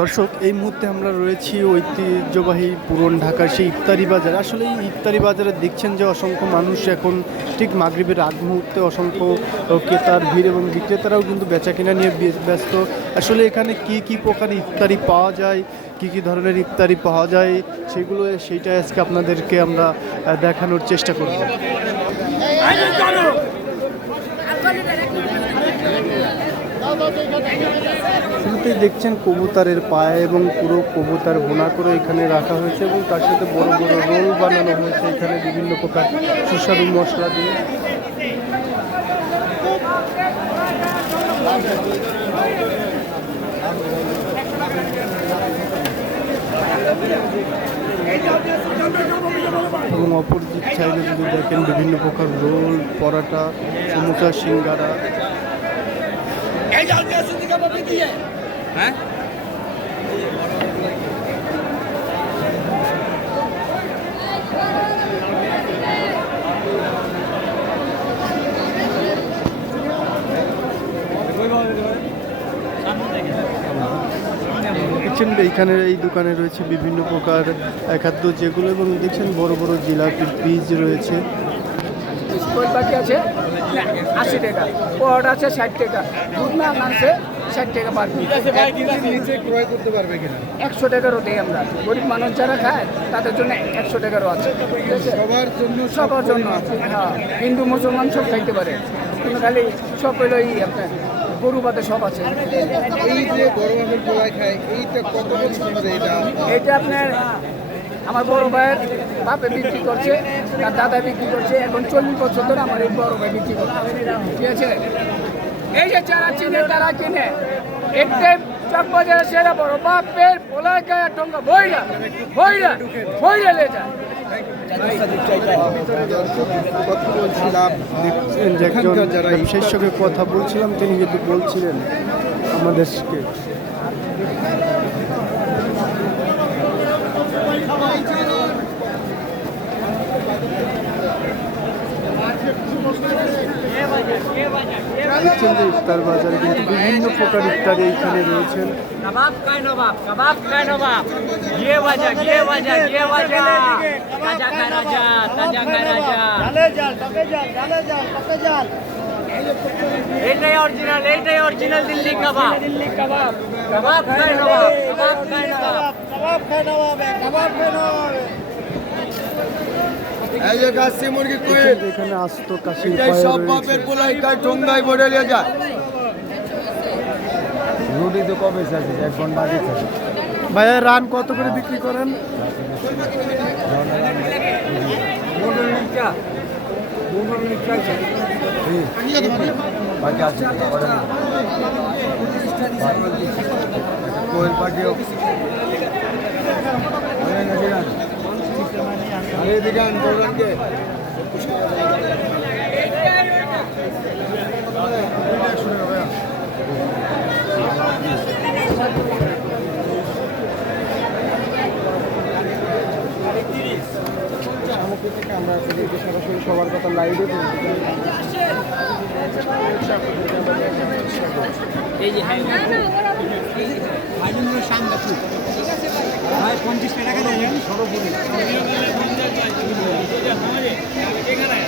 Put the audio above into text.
দর্শক, এই মুহূর্তে আমরা রয়েছি ঐতিহ্যবাহী পুরন ঢাকার সেই ইফতারি বাজার। আসলে এই ইফতারি বাজারে দেখছেন যে অসংখ্য মানুষ এখন ঠিক মাগরিবের আগ মুহূর্তে অসংখ্য ক্রেতার ভিড় এবং বিক্রেতারাও কিন্তু বেচা কেনা নিয়ে ব্যস্ত। আসলে এখানে কি কি প্রকার ইফতারি পাওয়া যায়, কি কি ধরনের ইফতারি পাওয়া যায়, সেগুলো সেইটা আজকে আপনাদেরকে আমরা দেখানোর চেষ্টা করব। শুরুতেই দেখছেন কবুতরের পায়ে এবং পুরো কবুতর বোনা করে এখানে রাখা হয়েছে এবং তার সাথে বড় বড় রোল বানানো হয়েছে। এখানে বিভিন্ন প্রকার সুস্বাদু মশলা দিয়ে। এবং অপর দিক সাইডে যদি দেখেন বিভিন্ন প্রকার রোল, পরাটা, সমুচা, সিঙ্গারা। দেখছেন এইখানে এই দোকানে রয়েছে বিভিন্ন প্রকার খাদ্য যেগুলো এবং দেখছেন বড় বড় জিলাপির বীজ রয়েছে। স্কুল বাকি আছে। আশি টাকা। পরোটা আছে ষাট টাকা। দুধ না আছে ষাট টাকা পার পিস নিচে ক্রয় করতে পারবে কিনা? একশো টাকারও দিই আমরা। গরিব মানুষ যারা খায় তাদের জন্য একশো টাকারও আছে। সবার জন্য সবার জন্য আছে। হ্যাঁ হিন্দু মুসলমান সব খাইতে পারে। কিন্তু খালি সব হলো এই আপনার গরু বাদে সব আছে। এই যে মাপের পোলায় খায় এইটা কত বছর এটা? এটা আপনার আমার বড় ভাইয়ের বাপে বিক্রি করছে। তার দাদা বিক্রি করছে, এখন চল্লিশ বছর ধরে আমার এই বড় ভাই বিক্রি করছে। ঠিক আছে? এই যে যারা চিনে, তারা কিনে। বড়, বাপের কথা বলছিলাম যারা কথা বলছিলাম, তিনি কিন্তু বলছিলেন আমাদেরকে। দেখছেন যে ইফতার বাজারে কিন্তু বিভিন্ন প্রকার ইফতার এইখানে রয়েছেন। এইটাই অরিজিনাল এইটাই অরিজিনাল দিল্লি কাবাব। দিল্লি কাবাব। কাবাব খায় নবাব? কাবাব খায় নবাব কাবাব খায় নবাব কাবাব খায় নবাব। এই যে কাশি মুরগি কুইল এখানে আস্ত কাশির এটাই সব বাপের পোলায় খায় ঠোঙ্গায় ভরে নিয়ে যায়। রুটি তো কবে আছে এক ঘণ্টা আগে ভাইয়া রান কত করে বিক্রি করেন? কোয়েল পাখিও আরে দিগান বৌরানকে আমরা সরাসরি সবার কথা লাইভে হ্যাঁ পঞ্চাশ টাকা দেয় やめてからや。